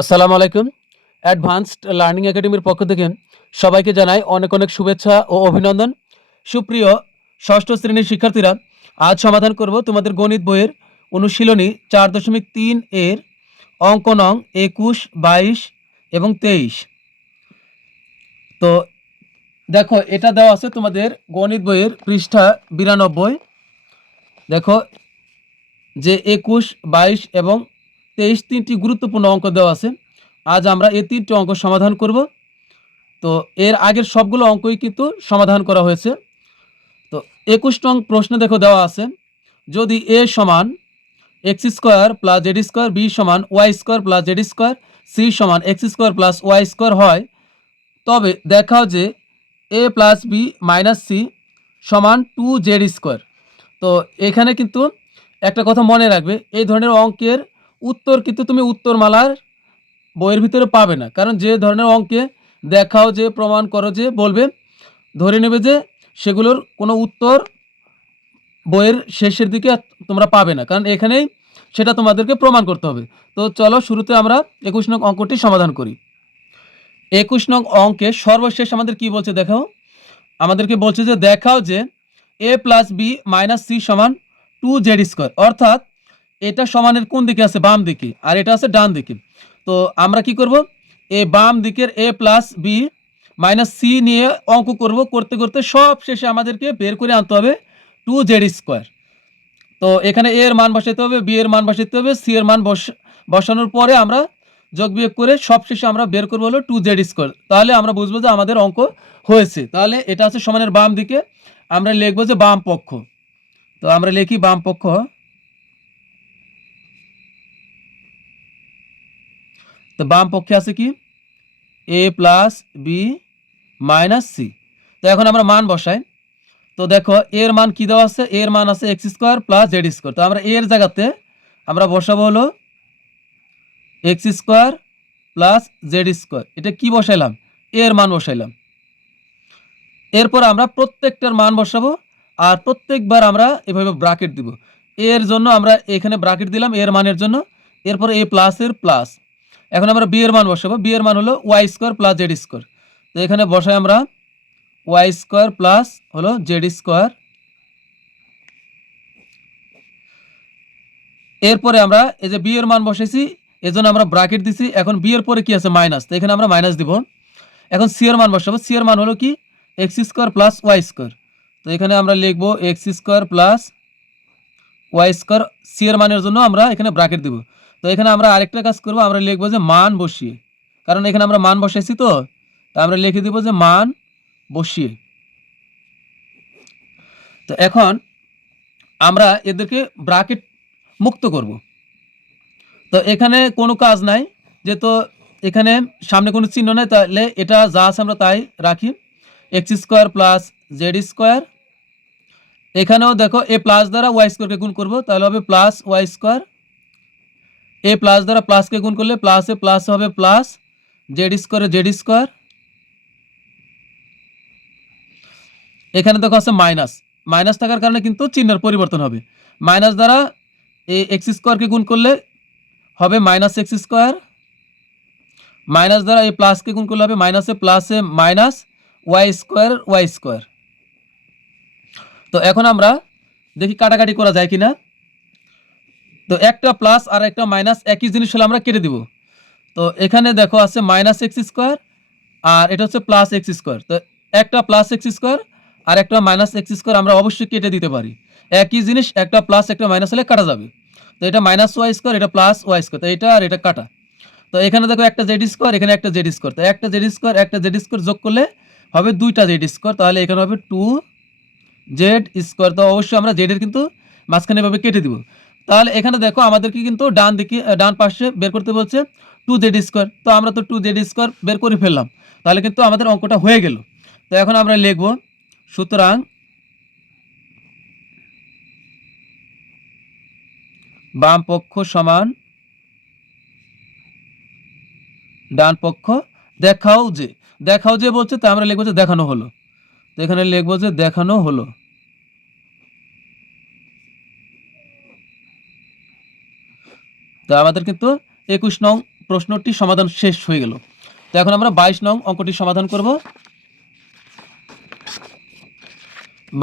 আসসালামু আলাইকুম। Advanced learning একাডেমির পক্ষ থেকে সবাইকে জানাই অনেক অনেক শুভেচ্ছা ও অভিনন্দন। সুপ্রিয় ষষ্ঠ শ্রেণীর শিক্ষার্থীরা, আজ সমাধান করব তোমাদের গণিত বইয়ের অনুশীলনী 4.3 এর অঙ্ক নং 21, 22 এবং 23। তো দেখো, এটা দেওয়া আছে তোমাদের গণিত বইয়ের পৃষ্ঠা 92। দেখো যে 21, 22 এবং 23 তিনটি গুরুত্বপূর্ণ অঙ্ক দেওয়া আছে। আজ আমরা এই তিনটি অঙ্ক সমাধান করব। তো এর আগের সবগুলো অঙ্কই কিন্তু সমাধান করা হয়েছে। তো 21 নং প্রশ্নে দেখো দেওয়া আছে, যদি এ সমান x square plus z square, b সমান y square plus z square, c সমান x square plus y square হয়, তবে দেখাও যে a plus b minus c সমান 2z স্কোয়ার। তো এখানে কিন্তু একটা কথা মনে রাখবে, এই ধরনের অঙ্কের উত্তর কিন্তু তুমি উত্তরমালার বইয়ের ভিতরে পাবে না। কারণ যে ধরনের অঙ্কে দেখাও যে, প্রমাণ করো যে বলবে, ধরে নেবে যে সেগুলোর কোনো উত্তর বইয়ের শেষের দিকে তোমরা পাবে না, কারণ এখানেই সেটা তোমাদেরকে প্রমাণ করতে হবে। তো চলো শুরুতে আমরা 21 নং অঙ্কটি সমাধান করি। 21 নং অঙ্কে সর্বশেষ আমাদের কি বলছে দেখো, আমাদেরকে বলছে যে দেখাও যে a plus b minus c সমান 2z স্কোয়ার। অর্থাৎ এটা সমানের কোন দিকে আছে? বাম দিকে, আর এটা আছে ডান দিকে। তো আমরা কি করব, এই বাম দিকের এ প্লাস বি মাইনাস সি নিয়ে অঙ্ক করব, করতে করতে সব শেষে আমাদেরকে বের করে আনতে হবে 2z স্কোয়ার। তো এখানে এ এর মান বসাতে হবে, বি এর মান বসাতে হবে, সি এর মান বসানোর পরে আমরা যোগ বিয়োগ করে সব শেষে আমরা বের করবো হলো 2z স্কোয়ার। তাহলে আমরা বুঝবো যে আমাদের অঙ্ক হয়েছে। তাহলে এটা আছে সমানের বাম দিকে, আমরা লিখবো যে বাম পক্ষ। তো আমরা লিখি বাম পক্ষ। তো বাম পক্ষে আছে কি, এ প্লাস বি মাইনাস সি। তো এখন আমরা মান বসাই। তো দেখো এর মান কি দেওয়া আছে, এর মান আছে x square plus z square. তো আমরা এর জায়গাতে আমরা বসাবো হলো x square plus z square. এটা কি বসাইলাম? এর মান বসাইলাম। এরপর আমরা প্রত্যেকটার মান বসাবো, আর প্রত্যেকবার আমরা এভাবে ব্রাকেট দিব। এর জন্য আমরা এখানে ব্রাকেট দিলাম এর মানের জন্য। এরপর এ প্লাসের প্লাস। এখন আমরা বি এর মান বসাবো। বি এর মান হলো y square plus z square. তো এখানে বসাই আমরা ওয়াই স্কোয়ার প্লাস হলো জেড স্কোয়ার। এরপরে আমরা এই যে বি এর মান বসেছি, এজন্য আমরা ব্রাকেট দিছি। এখন বি এর পরে কি আছে? মাইনাস। তো এখানে আমরা মাইনাস দিব। এখন সি এর মান বসাবো। সি এর মান হলো কি, x square plus y square. তো এখানে আমরা লিখবো x square plus y square. C এর মানের জন্য আমরা এখানে ব্রাকেট দিব। তো এখানে আমরা আরেকটা কাজ করব, আমরা লিখবো যে মান বসিয়ে, কারণ এখানে আমরা মান বসাইছি। তো আমরা লিখে দিব যে মান বসিয়ে। তো এখন আমরা এদেরকে ব্রাকেট মুক্ত করব। তো এখানে কোনো কাজ নাই, যেহেতু এখানে সামনে কোনো চিহ্ন নেই, তাহলে এটা যা আছে আমরা তাই রাখি। X square plus z square. এখানেও দেখো এ প্লাস দ্বারা ওয়াই স্কোয়ারকে গুণ করব, তাহলে হবে প্লাস ওয়াই স্কোয়ার। এ প্লাস দ্বারা প্লাসকে গুণ করলে প্লাসে প্লাস হবে প্লাস জেড স্কোয়ারে জেড স্কোয়ার। এখানে দেখো আছে মাইনাস। মাইনাস থাকার কারণে কিন্তু চিহ্নের পরিবর্তন হবে। মাইনাস দ্বারা এই এক্স স্কোয়ারকে গুণ করলে হবে মাইনাস এক্স স্কোয়ার। মাইনাস দ্বারা এই প্লাসকে গুণ করলে হবে মাইনাসে প্লাসে minus y square y square. তো এখন আমরা দেখি কাটাকাটি করা যায় কিনা। তো একটা প্লাস আর একটা মাইনাস একই জিনিস হলে আমরা কেটে দিব। তো এখানে দেখো আছে মাইনাস এক্স স্কোয়ার, আর এটা হচ্ছে প্লাস এক্স স্কোয়ার। তো একটা প্লাস এক্স স্কোয়ার আর একটা মাইনাস এক্স স্কোয়ার আমরা অবশ্যই কেটে দিতে পারি। একই জিনিস একটা প্লাস একটা মাইনাস হলে কাটা যাবে। তো এটা মাইনাস ওয়াই স্কোয়ার, এটা প্লাস ওয়াই স্কোয়ার। তো এটা আর এটা কাটা। তো এখানে দেখো একটা জেড স্কোয়ার, এখানে একটা জেড স্কোয়ার। তো একটা জেড স্কোয়ার একটা জেড স্কোয়ার যোগ করলে হবে দুইটা জেড স্কোয়ার। তাহলে এখানে হবে 2z স্কোয়ার। তো অবশ্যই আমরা জেডের কিন্তু মাঝখানে এভাবে কেটে দিব। তাহলে এখানে দেখো আমাদেরকে কিন্তু ডান দিকে ডান পাশে বের করতে বলছে 2z স্কোয়ার। তো আমরা তো 2z স্কোয়ার বের করে ফেললাম, তাহলে কিন্তু আমাদের অঙ্কটা হয়ে গেল। তো এখন আমরা লিখব, সুতরাং বাম পক্ষ সমান ডান পক্ষ। দেখাও যে, দেখাও যে বলছে, তা আমরা লিখবো যে দেখানো হলো। তো এখানে লিখবো যে দেখানো হলো। তো আমাদের কিন্তু 21 নং প্রশ্নটি সমাধান শেষ হয়ে গেল। তো এখন আমরা 22 নং অঙ্কটি সমাধান করব।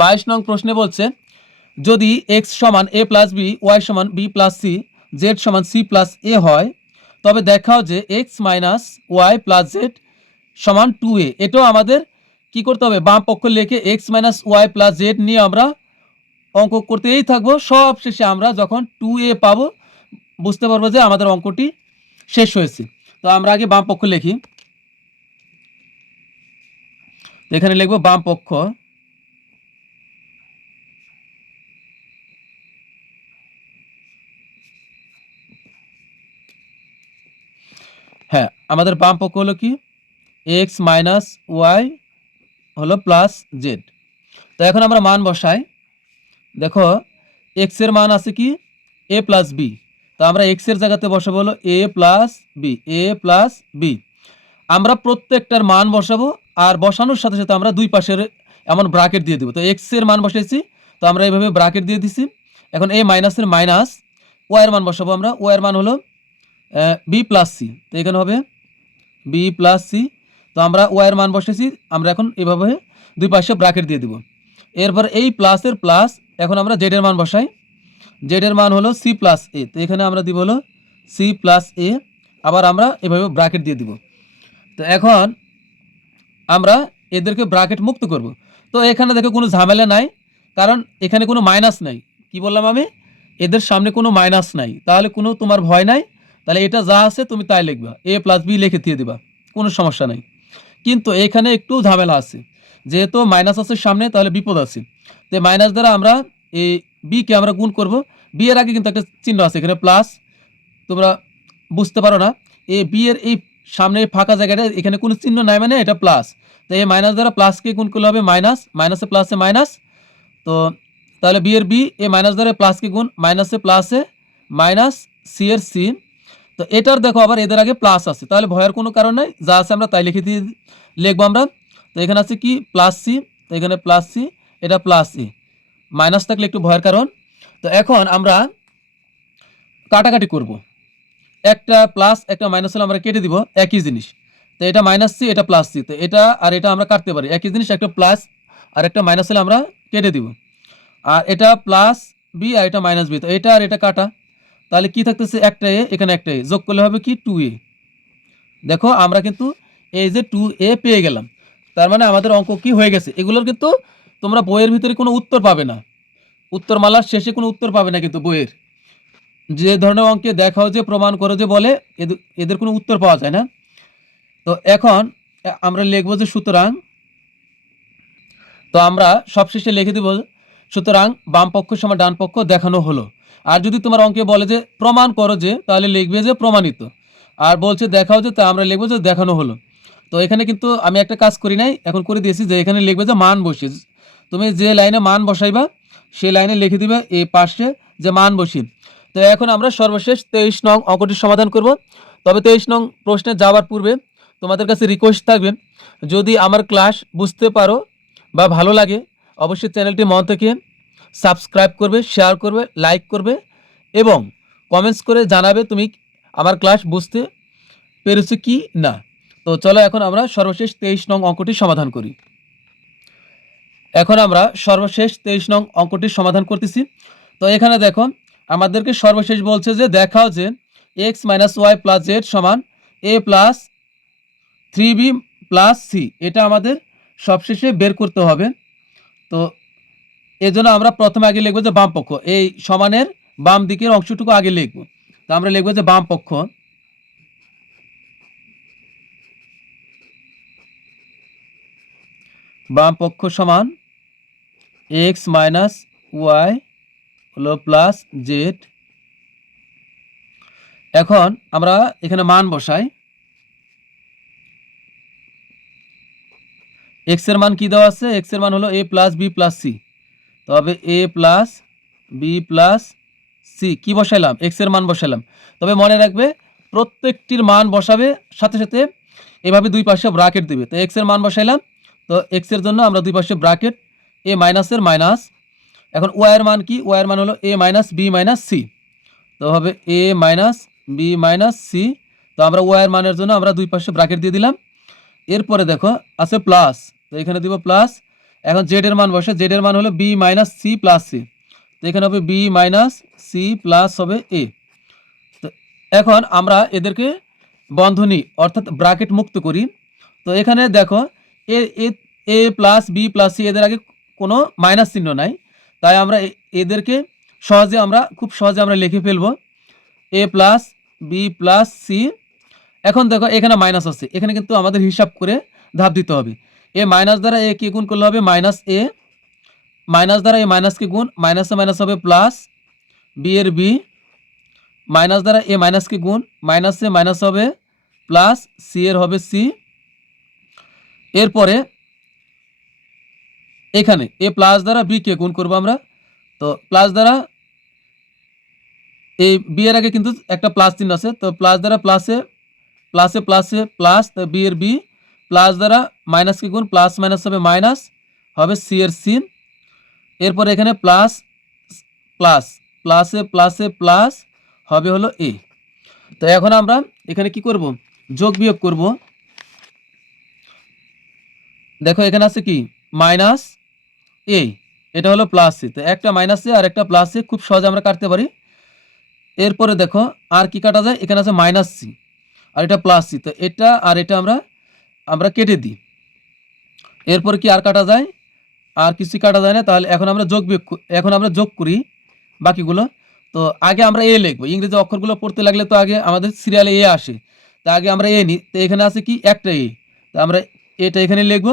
22 নং প্রশ্নে বলছে যদি x সমান a প্লাস b, y সমান b প্লাস c, z সমান c প্লাস a হয় তবে দেখাও যে x minus y plus z সমান 2a। এটাও আমাদের কি করতে হবে, বাম পক্ষ লিখে x minus y plus z নিয়ে আমরা অঙ্ক করতেই থাকবো। সব শেষে আমরা যখন 2a পাবো বুঝতে পারবো যে আমাদের অঙ্কটি শেষ হয়েছে। তো আমরা আগে বাম পক্ষ লিখি। এখানে লিখবো বাম পক্ষ, হ্যাঁ আমাদের বাম পক্ষ হলো কি x মাইনাস ওয়াই হলো প্লাস জেড। তো এখন আমরা মান বসাই। দেখো x এর মান আছে কি a প্লাস বি, তো আমরা x এর জায়গাতে বসাবো হলো a plus b, a plus b. আমরা প্রত্যেকটার মান বসাবো আর বসানোর সাথে সাথে আমরা দুই পাশের এমন ব্রাকেট দিয়ে দেবো। তো x এর মান বসাইছি, তো আমরা এইভাবে ব্রাকেট দিয়ে দিছি। এখন a মাইনাসের মাইনাস y এর মান বসাবো আমরা, y এর মান হলো বি প্লাস সি, তো এখানে হবে বি প্লাস সি। তো আমরা ওয়াই এর মান বসেছি, আমরা এখন এভাবে দুই পাশে ব্র্যাকেট দিয়ে দিব। এরপর এই প্লাসের প্লাস, এখন আমরা জেড এর মান বসাই। জেড এর মান হলো সি প্লাস এ, তো এখানে আমরা দিব হলো সি প্লাস এ, আবার আমরা এভাবে ব্র্যাকেট দিয়ে দিব। তো এখন আমরা এদেরকে ব্র্যাকেট মুক্ত করব। তো এখানে দেখো কোনো ঝামেলা নাই, কারণ এখানে কোনো মাইনাস নাই। কি বললাম আমি, এদের সামনে কোনো মাইনাস নাই, তাহলে কোনো তোমার ভয় নাই। তাহলে এটা যা আছে তুমি তাই লিখবা, এ প্লাস বি লিখে দিয়ে দিবা, কোনো সমস্যা নাই। কিন্তু এখানে একটু ঝামেলা আছে, যেহেতু মাইনাস আছে সামনে তাহলে বিপদ আছে। তো মাইনাস দ্বারা আমরা এই বিকে আমরা গুণ করব। বি এর আগে কিন্তু একটা চিহ্ন আছে এখানে প্লাস, তোমরা বুঝতে পারো না। এই বি এর এই সামনে ফাঁকা জায়গাটা এখানে কোনো চিহ্ন নাই, মানে এটা প্লাস। তো এই মাইনাস দ্বারা প্লাসকে গুণ করলে হবে মাইনাস, মাইনাসে প্লাসে মাইনাস। তো তাহলে বি এর বি, এ মাইনাস দ্বারা প্লাসকে গুণ, মাইনাসে প্লাসে মাইনাস, সি এর সি। তো এটার দেখো আবার এদের আগে প্লাস আছে, তাহলে ভয়ের কোনো কারণ নাই, যা আছে আমরা তাই লিখে দিয়ে লিখবো আমরা। তো এখানে আছে কি প্লাস সি, তো এখানে প্লাস সি, এটা প্লাস সি, মাইনাস থাকলে একটু ভয়ের কারণ। তো এখন আমরা কাটাকাটি করব, একটা প্লাস একটা মাইনাস হলে আমরা কেটে দিব, একই জিনিস। তো এটা মাইনাস সি, এটা প্লাস সি, তো এটা আর এটা আমরা কাটতে পারি, একই জিনিস। একটা প্লাস আর একটা মাইনাস হলে আমরা কেটে দিব। আর এটা প্লাস বি আর এটা মাইনাস বি, তো এটা আর এটা কাটা, তাহলে কি থাকতেছে একটা এ, এখানে একটা এ, যোগ করলে হবে কি 2a। দেখো আমরা কিন্তু এই যে 2a পেয়ে গেলাম, তার মানে আমাদের অঙ্ক কি হয়ে গেছে। এগুলোর কিন্তু তোমরা বইয়ের ভিতরে কোনো উত্তর পাবে না, উত্তরমালার শেষে কোনো উত্তর পাবে না কিন্তু বইয়ের। যে ধরনের অঙ্কে দেখাও যে প্রমাণ করো যে বলে, এদের কোনো উত্তর পাওয়া যায় না। তো এখন আমরা লিখবো যে সুতরাং, তো আমরা সবশেষে লিখে দেব সুতরাং বাম পক্ষ সমান ডান পক্ষ দেখানো হলো। আর যদি তোমার অঙ্কে বলে যে প্রমাণ করো যে, তাহলে লিখবে যে প্রমাণিত। আর বলছে দেখাও যে, তা আমরা লিখবো যে দেখানো হলো। তো এখানে কিন্তু আমি একটা কাজ করি নাই, এখন করে দিয়েছি যে এখানে লিখবে যে মান বসিয়ে, তুমি যে লাইনে মান বসাইবা সেই লাইনে লিখে দিবে এই পাশে যে মান বসিয়ে। তো এখন আমরা সর্বশেষ 23 নং অঙ্কটির সমাধান করব। তবে 23 নং প্রশ্নে যাওয়ার পূর্বে তোমাদের কাছে রিকোয়েস্ট থাকবে, যদি আমার ক্লাস বুঝতে পারো বা ভালো লাগে অবশ্যই চ্যানেলটি মন থেকে সাবস্ক্রাইব করবে, শেয়ার করবে, লাইক করবে এবং কমেন্টস করে জানাবে তুমি আমার ক্লাস বুঝতে পেরেছো কি না। তো চলো এখন আমরা সর্বশেষ 23 নং অঙ্কটি সমাধান করি। এখন আমরা সর্বশেষ 23 নং অঙ্কটির সমাধান করতেছি। তো এখানে দেখো আমাদেরকে সর্বশেষ বলছে যে দেখাও যে x minus y plus z সমান a plus 3b plus C, এটা আমাদের সবশেষে বের করতে হবে। তো এজন্য আমরা প্রথমে আগে লিখবো যে বাম পক্ষ, এই সমানের বাম দিকের অংশটুকু আগে লিখবো। তো আমরা লিখবো যে বাম পক্ষ, বাম পক্ষ সমান এক্স মাইনাস ওয়াই হলো প্লাস জেড। এখন আমরা এখানে মান বসাই। এক্স এর মান কি দেওয়া আছে, এক্স এর মান হলো এ প্লাস বি প্লাস সি, তবে এ প্লাস বি প্লাস সি কি বসাইলাম, এক্স এর মান বসাইলাম। তবে মনে রাখবে প্রত্যেকটির মান বসাবে সাথে সাথে এভাবে দুই পাশে ব্রাকেট দিবে। তো এক্স এর মান বসাইলাম, তো এক্স এর জন্য আমরা দুই পাশে ব্রাকেট, এ মাইনাসের মাইনাস। এখন ওয়াই এর মান কি, ওয়াই এর মান হলো এ মাইনাস বি মাইনাস সি, তো হবে এ মাইনাস বি মাইনাস সি, তো আমরা ওয়াই এর মানের জন্য আমরা দুই পাশে ব্র্যাকেট দিয়ে দিলাম। এরপরে দেখো আছে প্লাস, তো এখানে দিব প্লাস। এখন জেড এর মান বসে, জেড এর মান হলো b minus c plus c, তো এখানে হবে বি মাইনাস সি প্লাস হবে এ। তো এখন আমরা এদেরকে বন্ধনী অর্থাৎ ব্র্যাকেট মুক্ত করি। তো এখানে দেখো এ এ এ প্লাস বি প্লাস সি, এদের আগে কোনো মাইনাস চিহ্ন নাই, তাই আমরা এদেরকে খুব সহজে আমরা লিখে ফেলবো এ প্লাস বি প্লাস সি। এখন দেখো এখানে মাইনাস আছে, এখানে কিন্তু আমাদের হিসাব করে ধাপ দিতে হবে। এ মাইনাস দ্বারা এ কি গুণ করলে হবে মাইনাস এ, মাইনাস দ্বারা এ মাইনাসকে গুণ, মাইনাসে মাইনাস হবে প্লাস, বি এর বি, মাইনাস দ্বারা এ মাইনাসকে গুণ, মাইনাসে মাইনাস হবে প্লাস, সি এর হবে সি। এরপরে এখানে এ প্লাস দ্বারা বি কে গুণ করবো আমরা, তো প্লাস দ্বারা এই বি এর আগে কিন্তু একটা প্লাস চিহ্ন আছে, তো প্লাস দ্বারা প্লাসে প্লাসে প্লাসে প্লাস, তো বি এর বি, প্লাস দ্বারা মাইনাসকে গুণ, প্লাস মাইনাস হবে মাইনাস, হবে সি এর সি। এরপর এখানে প্লাস প্লাস, প্লাসে প্লাসে প্লাস হবে হলো এ। তো এখন আমরা এখানে কি করব, যোগ বিয়োগ করব। দেখো এখানে আছে কি মাইনাস এ, এটা হলো প্লাস সি, তো একটা মাইনাস এ আর একটা প্লাস এ খুব সহজে আমরা কাটতে পারি। এরপরে দেখো আর কি কাটা যায়, এখানে আছে মাইনাস সি আর এটা প্লাস সি, তো এটা আর এটা আমরা কেটে দিই। এরপরে কি আর কাটা যায়, আর কিছু কাটা যায় না, তাহলে এখন আমরা যোগ করি বাকিগুলো। তো আগে আমরা এ লিখবো, ইংরেজি অক্ষরগুলো পড়তে লাগলে তো আগে আমাদের সিরিয়ালে এ আসে, তা আগে আমরা এ নিই। তো এখানে আছে কি একটা এ, তো আমরা এটা এখানে লিখবো।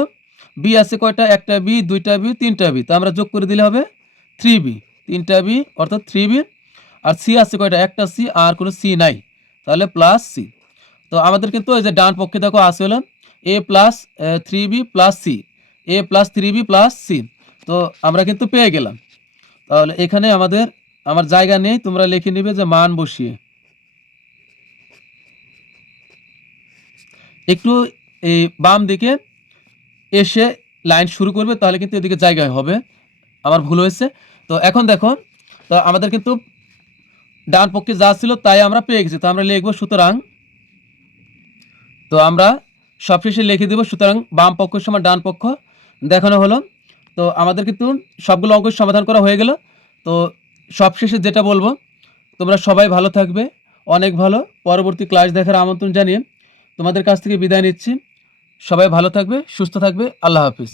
বি আছে কয়টা, একটা বি, দুইটা বি, তিনটা বি, তো আমরা যোগ করে দিলে হবে 3b, তিনটা বি অর্থাৎ 3b। আর সি আছে কয়টা, একটা সি আর কোনো সি নাই, তাহলে প্লাস সি। তো আমাদের কিন্তু ওই যে ডান পক্ষে দেখো আছে হলো এ প্লাস 3b প্লাস সি, এ প্লাস 3b প্লাস সি। তো আমরা কিন্তু পেয়ে গেলাম। তাহলে এখানে আমার জায়গা নেই, তোমরা লিখে নিবে যে মান বসিয়ে। একটু এই বাম দিকে এসে লাইন শুরু করবে, তাহলে কিন্তু এদিকে জায়গায় হবে। আমার ভুল হয়েছে। তো এখন দেখো, তো আমাদের কিন্তু ডান পক্ষে যা ছিল তাই আমরা পেয়ে গেছি, তো আমরা লিখবো সুতরাং, তো আমরা সবশেষে লিখে দেব সুতরাং বাম পক্ষ সমান ডান পক্ষ দেখানো হলো। তো আমাদের কিন্তু সবগুলো অঙ্ক সমাধান করা হয়ে গেল। তো সবশেষে যেটা বলবো, তোমরা সবাই ভালো থাকবে, অনেক ভালো। পরবর্তী ক্লাস দেখার আমন্ত্রণ জানিয়ে তোমাদের কাছ থেকে বিদায় নিচ্ছি। সবাই ভালো থাকবে, সুস্থ থাকবে, আল্লাহ হাফিজ।